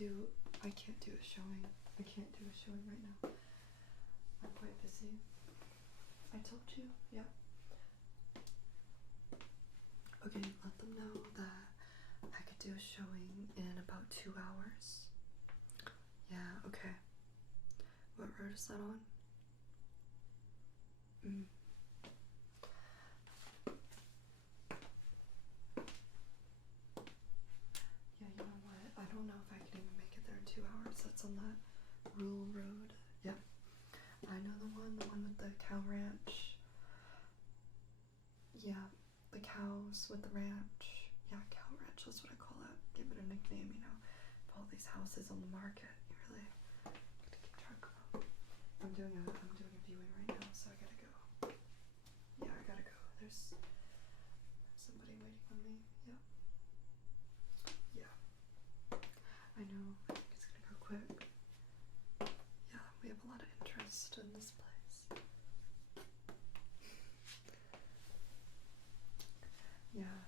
do a showing. I can't do a showing right now. I'm quite busy. I told you, yeah. Okay, let them know that I could do a showing in about 2 hours. Yeah, okay. What road is that on? Yeah, you know what? I don't know if I can even make it there in 2 hours. That's on that rural road. Yeah. I know the one with the cow ranch. Yeah, the cows with the ranch. Yeah, cow ranch, that's what I call it. Give it a nickname, you know. All these houses on the market. You really gotta keep track of them. I'm doing a viewing right now, so I gotta go. Yeah, I gotta go. There's somebody waiting on me. Yeah. Yeah. I know. I think it's gonna go quick. Yeah, we have a lot of interest in this place. Yeah.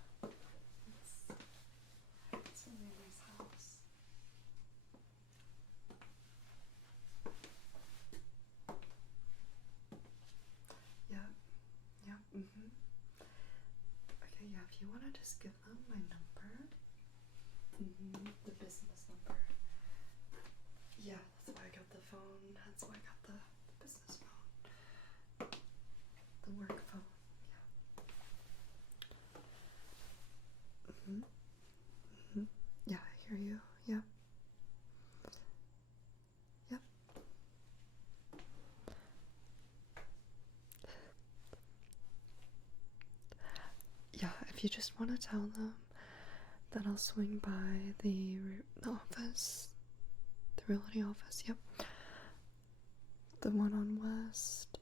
It's a really nice house. Yeah. Yeah. Okay, yeah, if you want to just give them my number. The business number. Yeah, that's why I got the phone. That's why I got the business phone. The work phone. Yeah. Yeah, I hear you. Yeah. Yep. Yeah, if you just want to tell them that I'll swing by the office, the realty office, yep. The one on West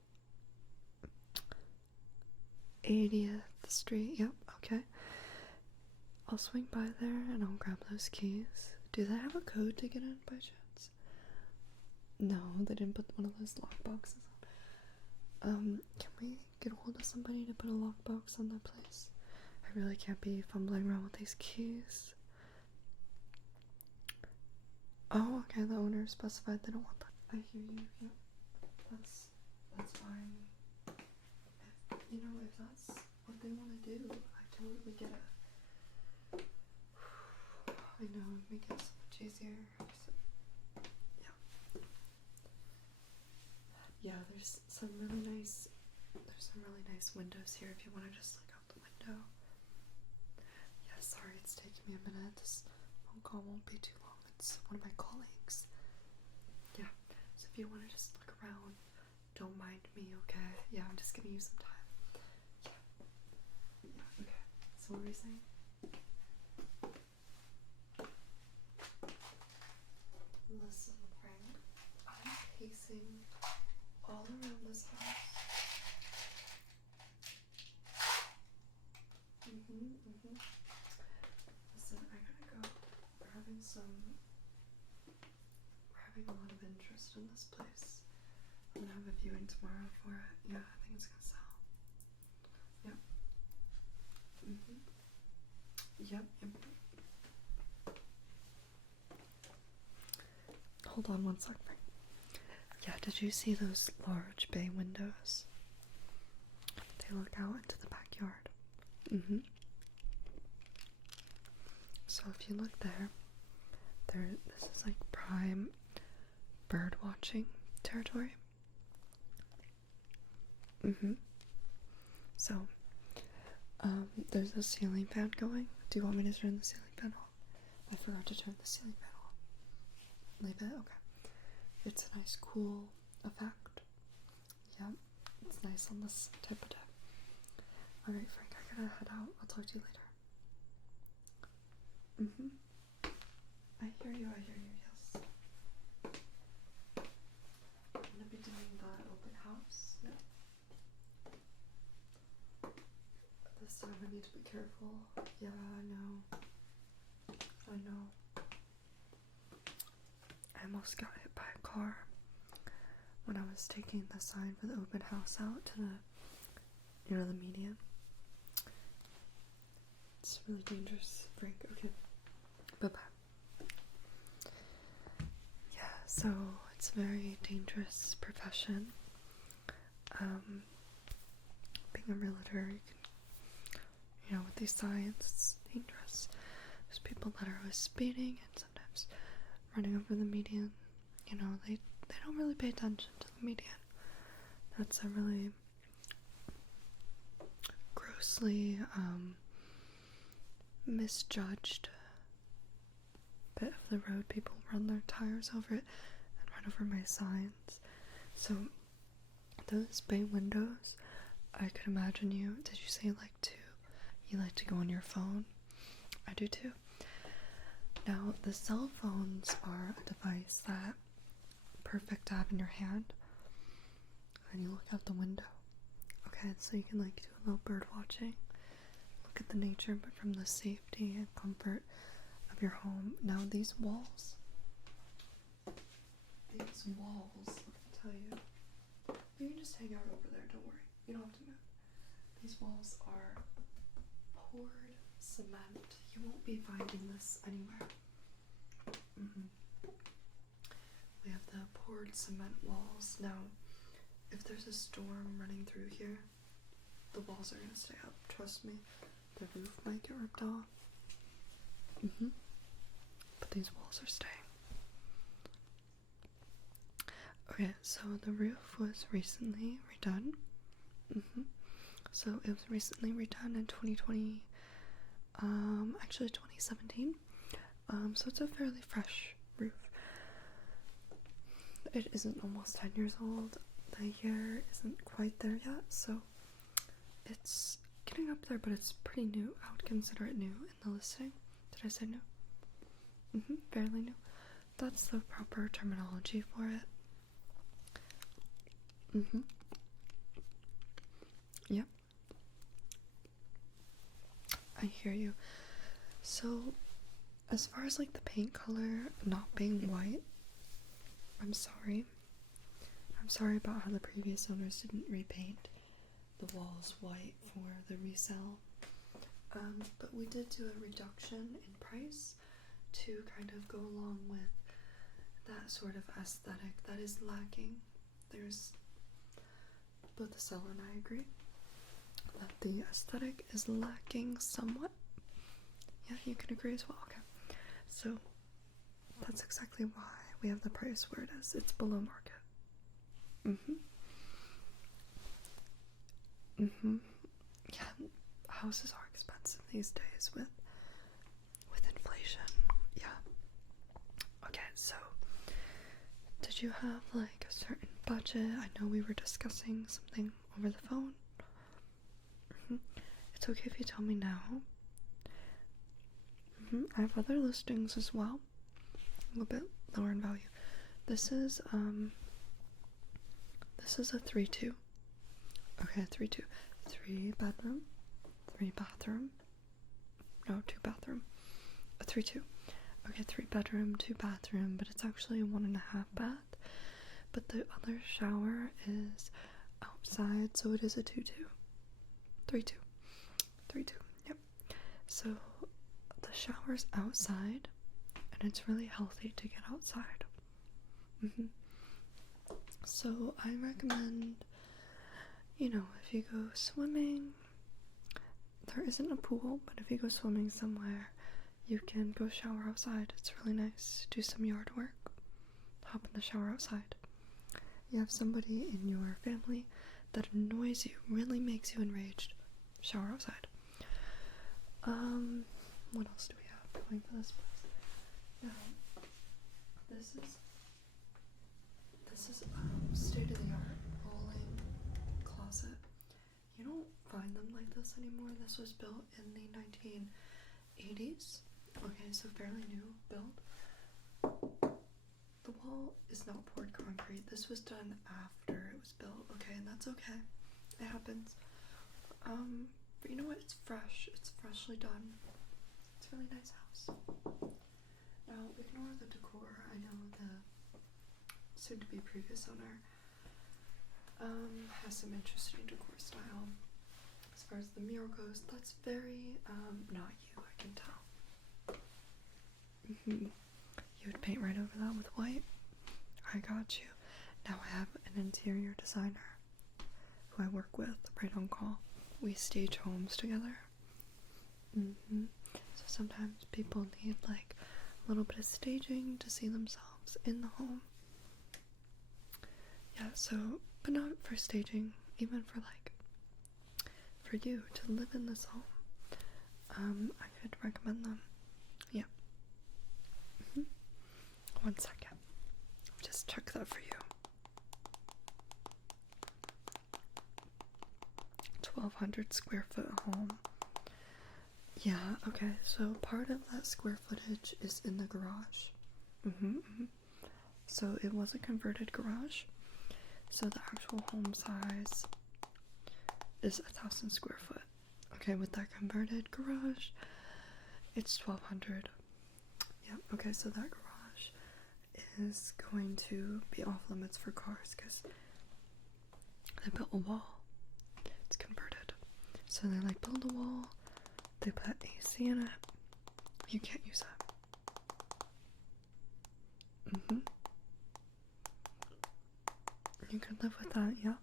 80th Street, yep, okay. I'll swing by there and I'll grab those keys. Do they have a code to get in by chance? No, they didn't put one of those lock boxes on. Can we get a hold of somebody to put a lockbox on that place? I really can't be fumbling around with these keys. Oh, okay, the owner specified they don't want that. I hear you, yep. That's fine. If that's what they want to do, I totally get it. I know, it makes it so much easier. Yeah. Yeah, there's some really nice windows here if you want to just look out the window. Yeah, sorry it's taking me a minute. This phone call won't be too long. It's one of my colleagues. Yeah, so if you want to just look around, don't mind me, okay? Yeah, I'm just giving you some time. Yeah, okay. So what were you saying? Listen, Frank, I'm pacing all around this house. Listen, I gotta go. We're having a lot of interest in this place. I'm gonna have a viewing tomorrow for it. Yeah, I think it's gonna sell. Yep. Yep. Hold on one sec, Frank. Yeah, did you see those large bay windows? They look out into the backyard. So if you look there, this is like prime bird watching territory. So, there's a ceiling fan going. Do you want me to turn the ceiling fan off? I forgot to turn the ceiling fan off. Leave it? Okay. It's a nice cool effect. Yeah, it's nice on this type of day. Alright, Frank, I gotta head out. I'll talk to you later. I hear you, yes. I'm gonna be doing that open house. Yeah. This time I need to be careful. Yeah, I know. I almost got hit by a car when I was taking the sign for the open house out to the median. It's really dangerous, Frank. Okay. Bye-bye. So it's a very dangerous profession. Being a realtor, with these signs, it's dangerous. There's people that are always speeding and sometimes running over the median. They don't really pay attention to the median. That's a really grossly misjudged bit of the road. People run their tires over it and run over my signs. So those bay windows, I could imagine you. Did you say you like to go on your phone? I do too. Now, the cell phones are a device that perfect to have in your hand, and you look out the window. Okay, so you can do a little bird watching, look at the nature, but from the safety and comfort of your home. Now, these walls, let me tell you, you can just hang out over there, don't worry, you don't have to move. These walls are poured cement. You won't be finding this anywhere. We have the poured cement walls. Now, if there's a storm running through here, the walls are going to stay up. Trust me, the roof might get ripped off. But these walls are staying. Okay, so the roof was recently redone. So it was recently redone in 2020, actually 2017. So it's a fairly fresh roof. It isn't almost 10 years old. The year isn't quite there yet, so it's getting up there, but it's pretty new. I would consider it new in the listing. Did I say new? Fairly new. That's the proper terminology for it. Yep. I hear you. So, as far as the paint color not being white, I'm sorry. I'm sorry about how the previous owners didn't repaint the walls white for the resale. But we did do a reduction in price to kind of go along with that sort of aesthetic that is lacking. Both the seller and I agree that the aesthetic is lacking somewhat. Yeah, you can agree as well. Okay, so that's exactly why we have the price where it is. It's below market. Yeah, houses are expensive these days with inflation. Yeah. Okay, so did you have a certain budget? I know we were discussing something over the phone. It's okay if you tell me now. I have other listings as well, a little bit lower in value. This is a 3-2. Okay, 3-2. 3 bedroom, 3 bathroom. No, 2 bathroom. A 3-2. Okay, 3 bedroom, 2 bathroom, but it's actually 1.5 bath. But the other shower is outside, so it is a 2-2. 3-2. 3-2. Yep. So the shower's outside, and it's really healthy to get outside. So I recommend, if you go swimming, there isn't a pool, but if you go swimming somewhere, you can go shower outside. It's really nice. Do some yard work. Hop in the shower outside. You have somebody in your family that annoys you, really makes you enraged. Shower outside. What else do we have going for this place? Now, this is state-of-the-art rolling closet. You don't find them like this anymore. This was built in the 1980s. Okay, so fairly new build. The wall is not poured concrete. This was done after it was built. Okay, and that's okay. It happens. But you know what? It's fresh. It's freshly done. It's a really nice house. Now, ignore the decor. I know the soon-to-be previous owner has some interesting decor style. As far as the mural goes, that's very not you, I can tell. You would paint right over that with white? I got you. Now I have an interior designer who I work with right on call. We stage homes together. So sometimes people need like a little bit of staging to see themselves in the home. Yeah, so, but not for staging, even for like, for you to live in this home. I could recommend them. Yeah. 1 second. Just check that for you. 1,200 square foot home. Yeah, okay, so part of that square footage is in the garage. So it was a converted garage. So the actual home size is 1,000 square foot. Okay, with that converted garage, it's 1,200. Yeah, okay, so that garage is going to be off limits for cars because they built a wall. It's converted. So they like build a wall, they put AC in it. You can't use that. You can live with that, yeah.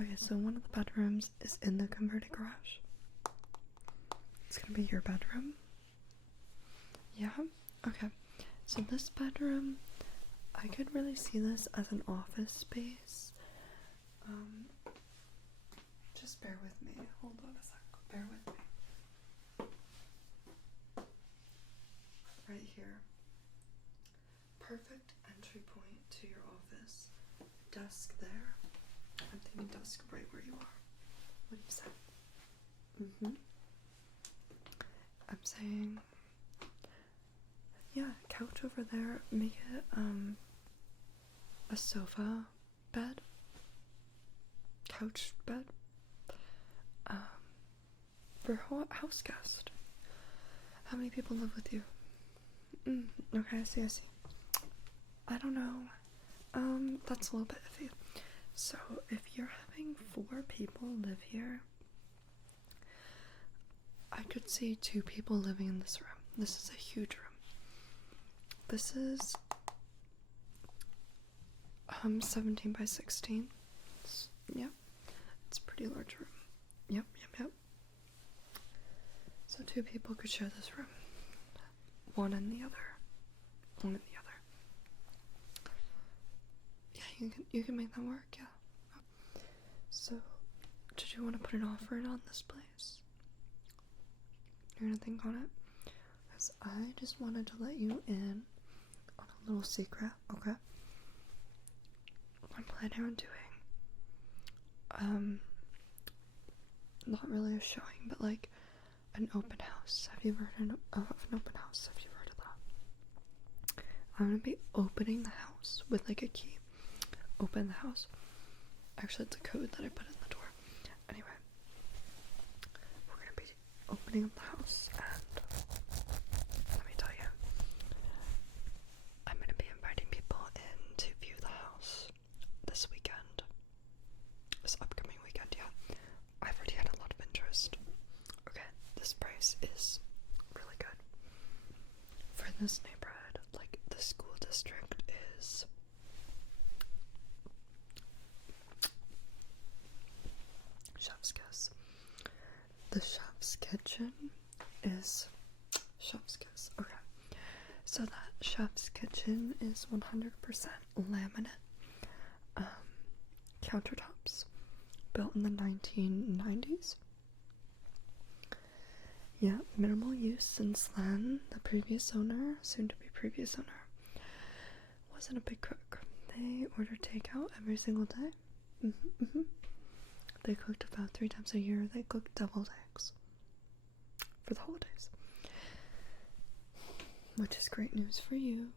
Okay, so one of the bedrooms is in the converted garage. It's gonna be your bedroom. Yeah? Okay. So this bedroom, I could really see this as an office space. Just bear with me. Hold on a sec. Bear with me. Right here. Perfect entry point to your office. Desk there. I'm thinking desk right where you are. What do you say? I'm saying, yeah, couch over there. Make it a sofa bed, couch bed, for a house guest. How many people live with you? Okay, I see. I don't know. That's a little bit iffy. So if you're having 4 people live here, I could see 2 people living in this room. This is a huge room. This is 17 by 16. Yep. It's a pretty large room. Yep. So 2 people could share this room. One in the other. Yeah, you can make that work, yeah. So, did you want to put an offer in on this place? You're gonna think on it? Because I just wanted to let you in on a little secret, okay? I'm planning on doing, not really a showing, but like an open house. Have you ever heard of an open house? Have you heard of that? I'm gonna be opening the house with like a key. Open the house. Actually, it's a code that I put in the door. Anyway, we're gonna be opening up the house, and let me tell you, I'm gonna be inviting people in to view the house this weekend. This upcoming weekend, yeah. I've already had a lot of interest. Okay, this price is really good. For this neighborhood, like the school district is chef's kiss. The chef's kitchen is chef's kiss. Okay. So that chef's kitchen is 100% laminate countertops built in the 1990s. Yeah, minimal use since then. The previous owner, soon to be previous owner, wasn't a big cook. They ordered takeout every single day. They cooked about 3 times a year. They cooked deviled eggs for the holidays, which is great news for you.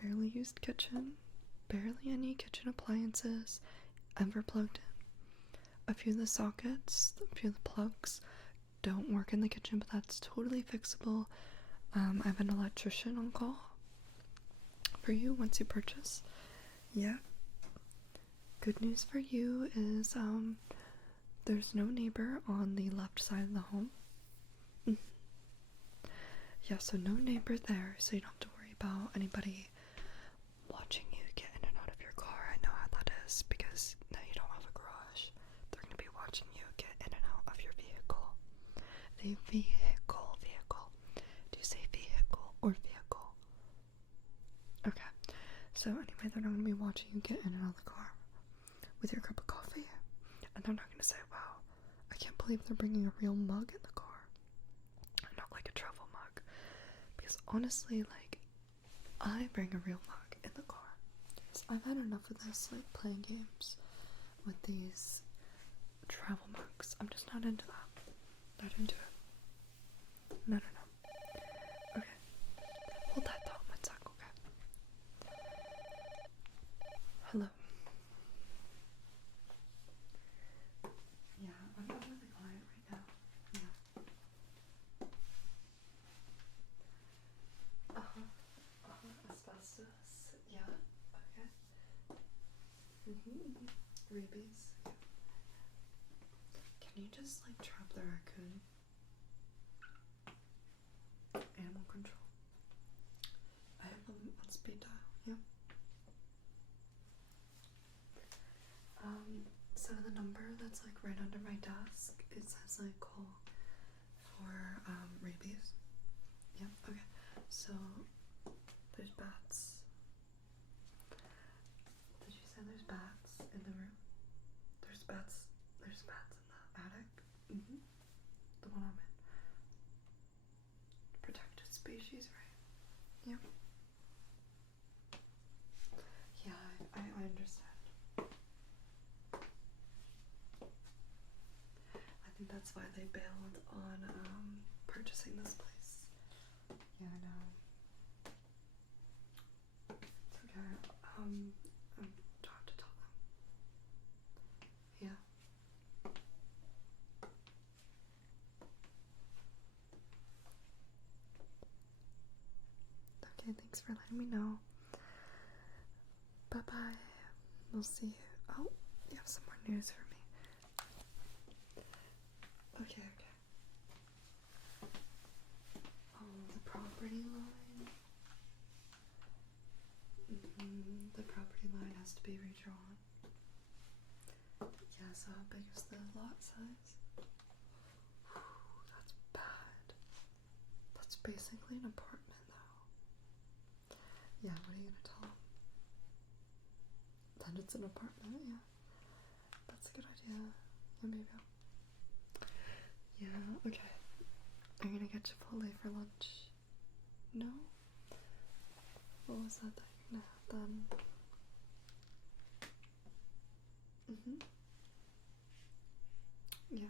Barely used kitchen, barely any kitchen appliances ever plugged in. A few of the sockets, a few of the plugs don't work in the kitchen, but that's totally fixable. I have an electrician on call for you once you purchase. Yeah. Good news for you is there's no neighbor on the left side of the home. Yeah, so no neighbor there, so you don't have to worry about anybody watching you get in and out of The vehicle. Do you say vehicle or vehicle? Okay. So anyway, they're not going to be watching you get in and out of the car with your cup of coffee. And they're not going to say, wow, I can't believe they're bringing a real mug in the car. Not like a travel mug. Because honestly, like, I bring a real mug in the car. Because I've had enough of this, like, playing games with these travel mugs. I'm just not into that. Not into it. No. Okay. Hold that thought one sec, okay? Hello. Yeah, I'm not with a client right now. Yeah. Asbestos. Yeah. Okay. Rabies. Can you just like trap the raccoon? Animal control. I have them on speed dial. Yeah. So the number that's like right under my desk, it says like call for rabies. Yeah. Okay. So there's bats. Did you say there's bats in the room? There's bats in the attic. The one I'm in. Protected species, right? Yep. Yeah, I understand. I think that's why they bailed on purchasing this place. Yeah, I know. It's okay. Don't have to tell them. Yeah. Okay, thanks for letting me know. Bye-bye. We'll see you. Oh, you have some more news for me. Okay. Oh, the property line. The property line has to be redrawn. Yeah, so how big is the lot size? Whew, that's bad. That's basically an apartment, though. Yeah, what are you gonna tell them? That it's an apartment, yeah. That's a good idea. Yeah, maybe Yeah, okay. I'm gonna get Chipotle for lunch. No? What was that you're gonna have then? Yeah.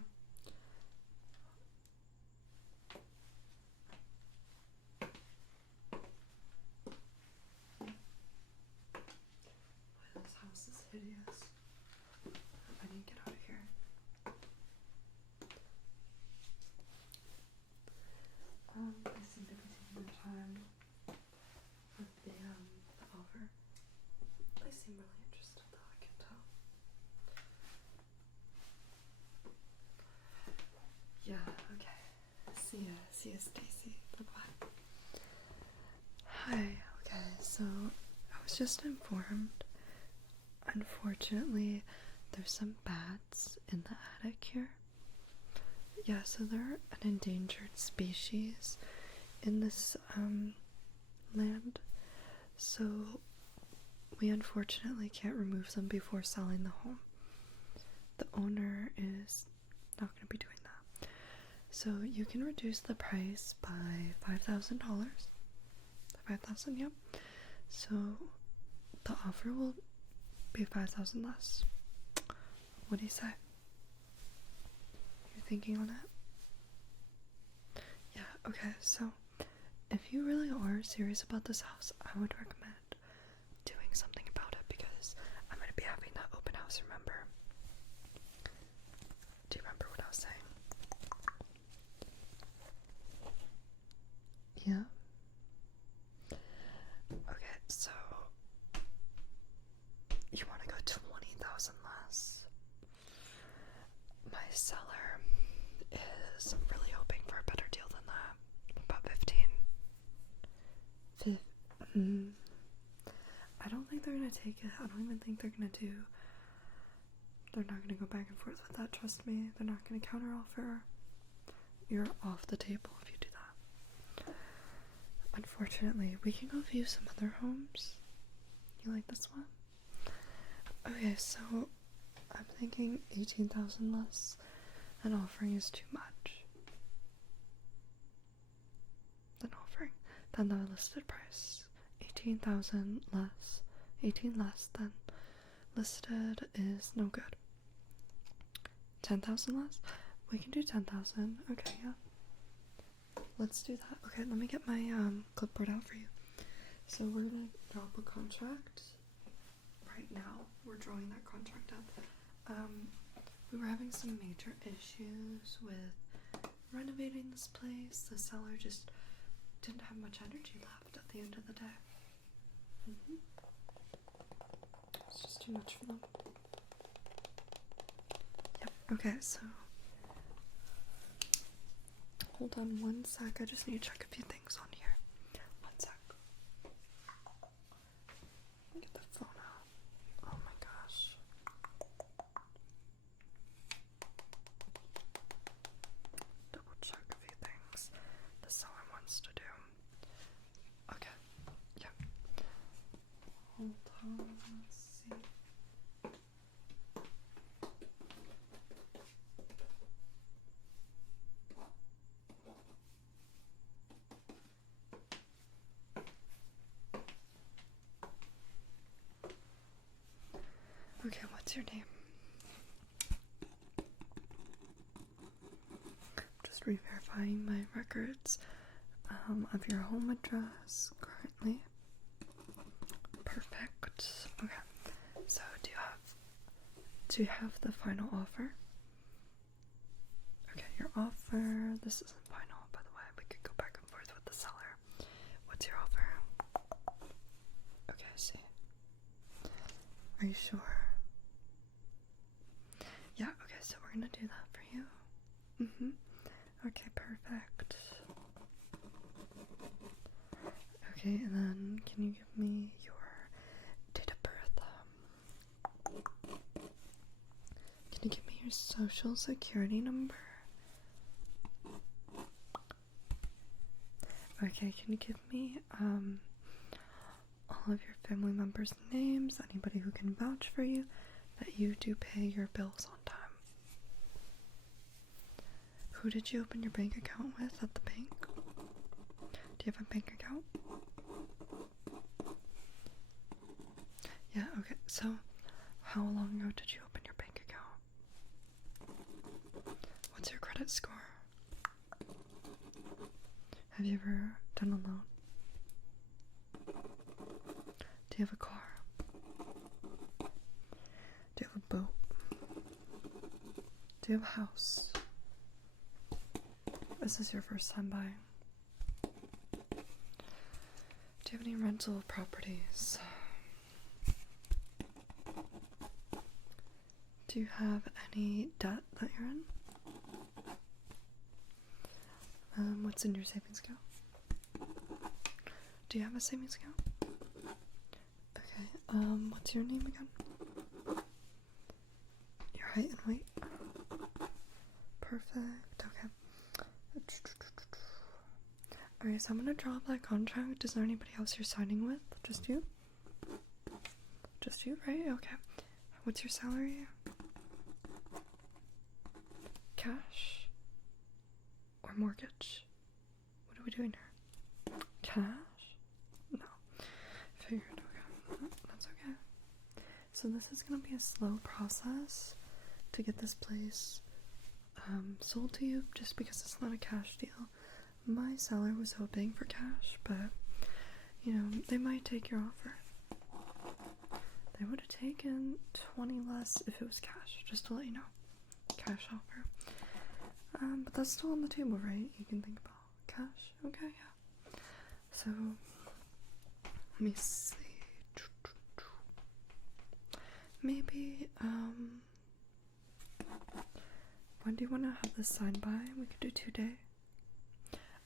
Boy, this house is hideous. I need to get out of here. They seem to be taking their time with the offer. They seem really interested though, I can tell. Yeah, okay. See ya, Stacy. Bye-bye. Hi, okay, so I was just informed. Unfortunately, there's some bats in the attic here. Yeah, so they're an endangered species in this land. So we unfortunately can't remove them before selling the home. The owner is not going to be doing that. So you can reduce the price by $5,000. $5,000, yep. So the offer will be $5,000 less. What do you say? You're thinking on it? Yeah, okay, so if you really are serious about this house, I would recommend doing something about it because I'm going to be having that open house, remember? Do you remember what I was saying? Yeah? Okay, so you want to go 20,000 less. My seller is really hoping for a better deal than that. About 15. I don't think they're gonna take it. I don't even think they're not gonna go back and forth with that, trust me. They're not gonna counter offer. you're off the table if you do that. Unfortunately, we can go view some other homes. You like this one? Okay, so I'm thinking 18,000 less. An offering is too much. An offering than the listed price. 18,000 less. 18 less than listed is no good. 10,000 less? We can do 10,000. Okay, yeah. Let's do that. Okay, let me get my clipboard out for you. So we're gonna drop a contract right now. We're drawing that contract up. We were having some major issues with renovating this place. The seller just didn't have much energy left at the end of the day. It's just too much for them. Yep. Okay, so hold on one sec. I just need to check a few things on here. One sec. Get the phone out. Oh my gosh. Double check a few things the seller wants to do. Okay. Yep. Hold on. Let's see. Okay, what's your name? Just re-verifying my records of your home address currently. Perfect. Okay. So do you have the final offer? Okay, your offer. This isn't final, by the way. We could go back and forth with the seller. What's your offer? Okay, I see. Are you sure? Yeah, okay, so we're gonna do that for you. Okay, perfect. Okay, and then can you give me your date of birth? Can you give me your social security number? Okay, can you give me all of your family members' names, anybody who can vouch for you, that you do pay your bills on time? Who did you open your bank account with at the bank? Do you have a bank account? Yeah, okay, so how long ago did you open your bank account? What's your credit score? Have you ever done a loan? Do you have a car? Do you have a boat? Do you have a house? Is this your first time buying? Do you have any rental properties? Do you have any debt that you're in? What's in your savings account? Do you have a savings account? Okay, what's your name again? Your height and weight? Perfect, okay. Alright, so I'm gonna draw up that contract. Is there anybody else you're signing with? Just you? Just you, right? Okay. What's your salary? Cash? Or mortgage? What are we doing here? Cash? No. Figured, okay. That's okay. So this is gonna be a slow process to get this place sold to you, just because it's not a cash deal. My seller was hoping for cash, but you know, they might take your offer. They would have taken 20 less if it was cash, just to let you know. Cash offer. But that's still on the table, right? You can think about cash. Okay, yeah. So let me see. Maybe when do you want to have this signed by? We could do 2 days.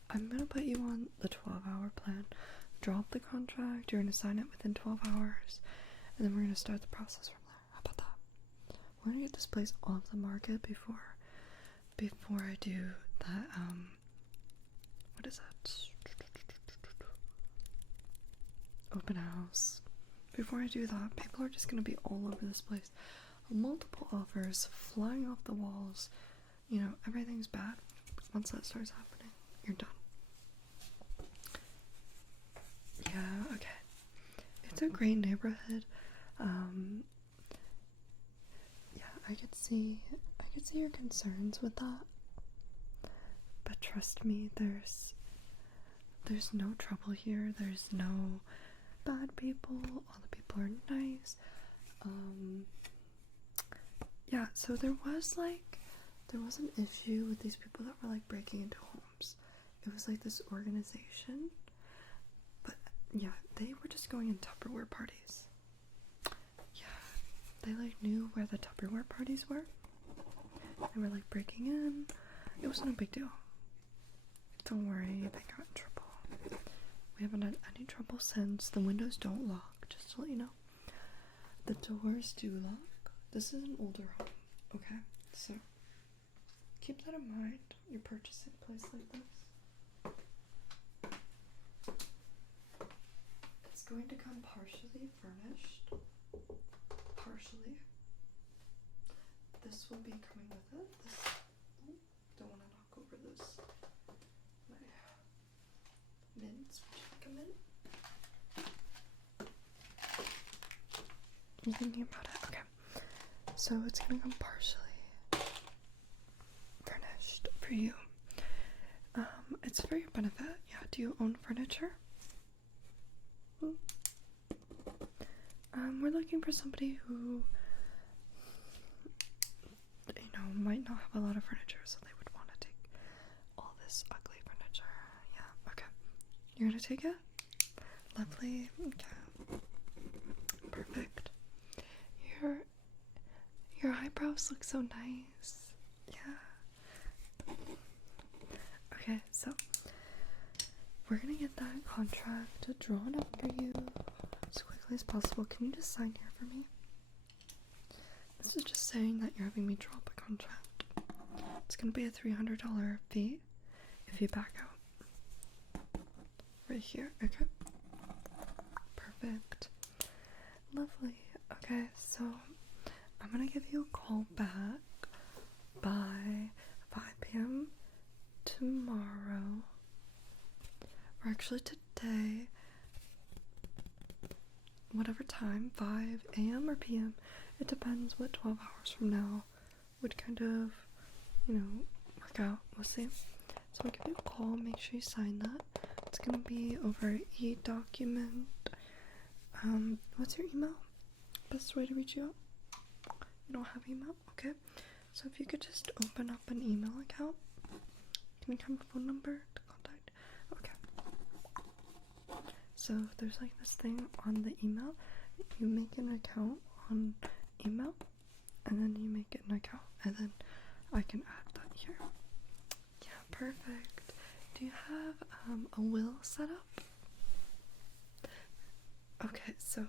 I'm gonna put you on the 12-hour plan. Drop the contract, you're gonna sign it within 12 hours, and then we're gonna start the process from there. How about that? We're gonna get this place off the market before I do that, what is that? Open house. Before I do that, people are just gonna be all over this place. Multiple offers flying off the walls. You know, everything's bad. Once that starts happening, you're done. Yeah, okay. It's a great neighborhood. Yeah, I could see your concerns with that. But trust me, there's no trouble here. There's no bad people. All the people are nice. Yeah, so there was an issue with these people that were like breaking into homes. It was like this organization. But yeah, they were just going in Tupperware parties. Yeah, they like knew where the Tupperware parties were. They were like breaking in. It was no big deal. Don't worry, they got in trouble. We haven't had any trouble since. The windows don't lock, just to let you know. The doors do lock. This is an older home, okay? So, keep that in mind. You're purchasing a place like this. It's going to come partially furnished. Partially. This will be coming with it. This, don't want to knock over this. My mints. Would you like a mint? You're thinking about it? Okay. So it's gonna come partially furnished for you. It's for your benefit. Yeah, do you own furniture? We're looking for somebody who, you know, might not have a lot of furniture, so they would want to take all this ugly furniture. Yeah, okay. You're gonna take it? Lovely. Okay. Perfect. Your eyebrows look so nice. Yeah. Okay, so we're gonna get that contract drawn up for you as quickly as possible. Can you just sign here for me? This is just saying that you're having me draw up a contract. It's gonna be a $300 fee if you back out. Right here, okay? Perfect. Lovely. Okay, so I'm gonna give you a call back by 5 p.m. tomorrow, or actually today, whatever time, 5 a.m. or p.m. It depends what 12 hours from now would kind of, you know, work out. We'll see. So I'll give you a call, make sure you sign that. It's gonna be over e-document. What's your email? Best way to reach you out? You don't have email? Okay. So if you could just open up an email account. Can you have a phone number to contact? Okay. So there's like this thing on the email. You make an account on email, and then you make it an account, and then I can add that here. Yeah, perfect. Do you have a will set up? Okay, so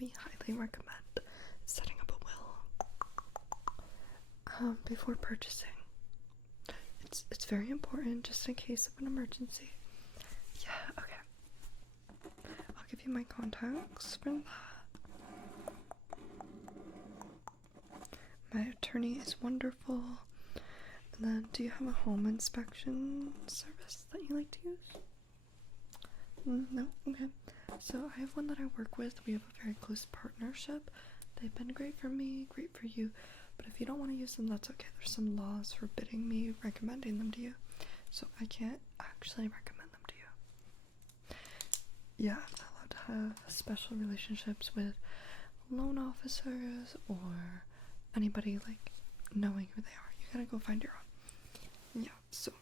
we highly recommend setting up a will before purchasing. It's very important just in case of an emergency. Yeah, okay. I'll give you my contacts for that. My attorney is wonderful. And then, do you have a home inspection service that you like to use? No? Okay. So I have one that I work with. We have a very close partnership. They've been great for me, great for you. But if you don't want to use them, that's okay. There's some laws forbidding me recommending them to you. So I can't actually recommend them to you. Yeah, I'm not allowed to have special relationships with loan officers or anybody like knowing who they are. You gotta go find your own. Yeah, so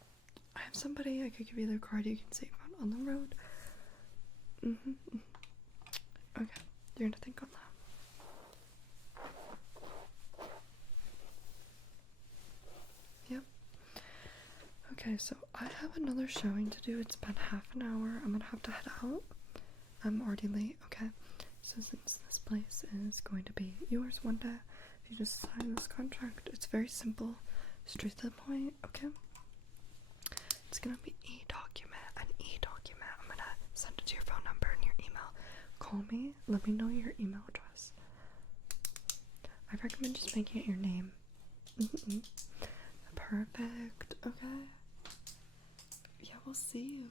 I have somebody, I could give you their card, you can save on the road. Okay, you're gonna think on that. Yep. Okay, so I have another showing to do. It's about half an hour. I'm gonna have to head out. I'm already late, okay? So since this place is going to be yours one day, if you just sign this contract, it's very simple, straight to the point, okay? It's gonna be an e-document. I'm gonna send it to your phone number and your email. Call me, let me know your email address. I recommend just making it your name. Perfect. Okay. Yeah, we'll see you.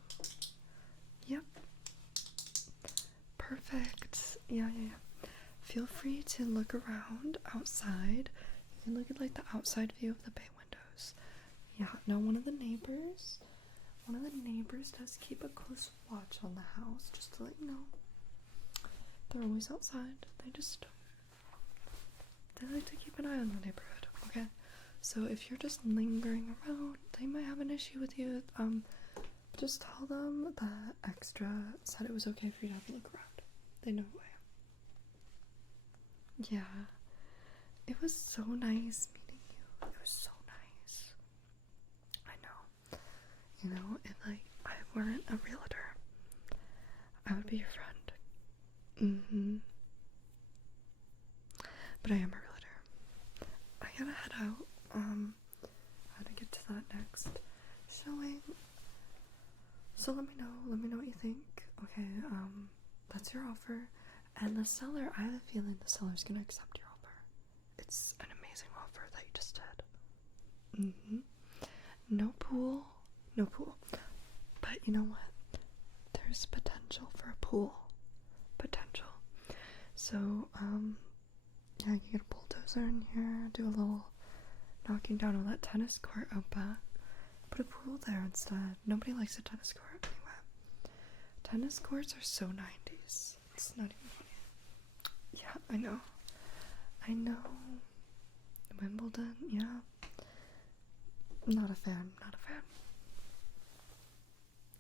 Yep. Perfect. Yeah. Feel free to look around outside. You can look at like the outside view of the bay windows. Yeah, now one of the neighbors does keep a close watch on the house, just to let you know. They're always outside. They like to keep an eye on the neighborhood, okay? So if you're just lingering around, they might have an issue with you. Just tell them that Extra said it was okay for you to have a look around. They know who I am. Yeah. It was so nice meeting you. It was so nice. I know. You know, if like I weren't a realtor, I would be your friend. But I am a realtor. I gotta head out. How to get to that next showing. So let me know what you think. Okay, that's your offer. And the seller, I have a feeling the seller's gonna accept your offer. It's an amazing offer that you just did. No pool. But you know what? There's potential for a pool. So, yeah, you get a bulldozer in here, do a little knocking down on that tennis court out back. Put a pool there instead. Nobody likes a tennis court anyway. Tennis courts are so 90s. It's not even funny. Yeah, I know. Wimbledon, yeah. Not a fan.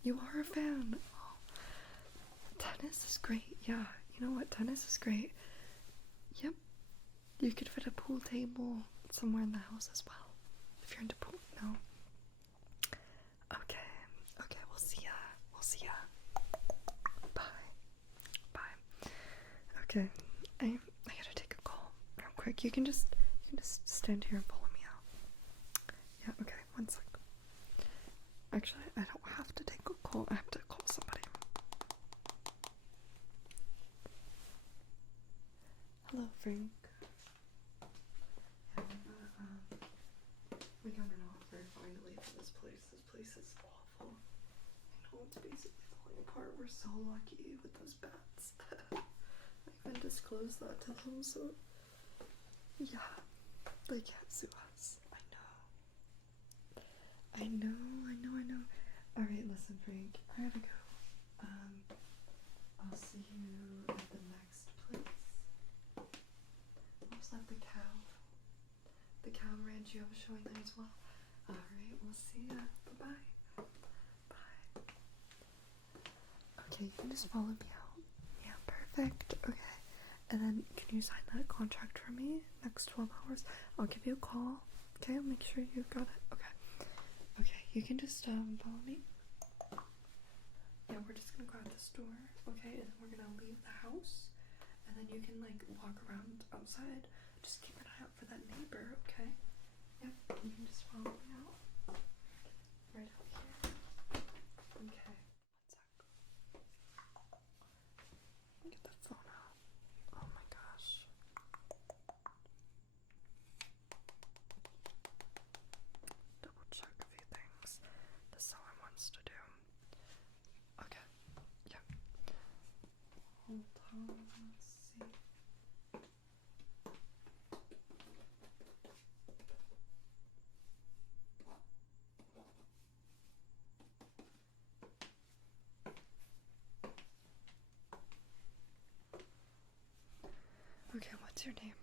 You are a fan. Oh. Tennis is great. Yeah, you know what? Tennis is great. Yep. You could fit a pool table somewhere in the house as well. If you're into pool, no? Okay, we'll see ya. Bye. Okay, I gotta take a call real quick. You can just stand here and follow me out. Yeah, okay, 1 sec. Actually, I don't have to take a call. I have to call somebody. Hello, Frank. Yeah, we got an offer finally for this place. This place is awful. I know it's basically falling apart. We're so lucky with those bats. I even disclosed that to them, so yeah, they can't sue us. I know. Alright, listen, Frank, I gotta go. I'll see you at the next place. What was that, the cow ranch? You have a showing there as well. Alright, we'll see ya. Bye. Okay, you can just follow me out. Yeah, perfect. Okay. And then can you sign that contract for me next 12 hours? I'll give you a call. Okay, I'll make sure you've got it. Okay, you can just follow me. Yeah, we're just gonna go out this door, okay, and then we're gonna leave the house, and then you can like walk around outside. Just keep an eye out for that neighbor, okay? Yep, you can just follow me out. Right out here. Okay, 1 sec. Get the phone out. Oh my gosh. Double check a few things the seller wants to do. Okay, yeah. Hold on, let's see. Okay, what's your name?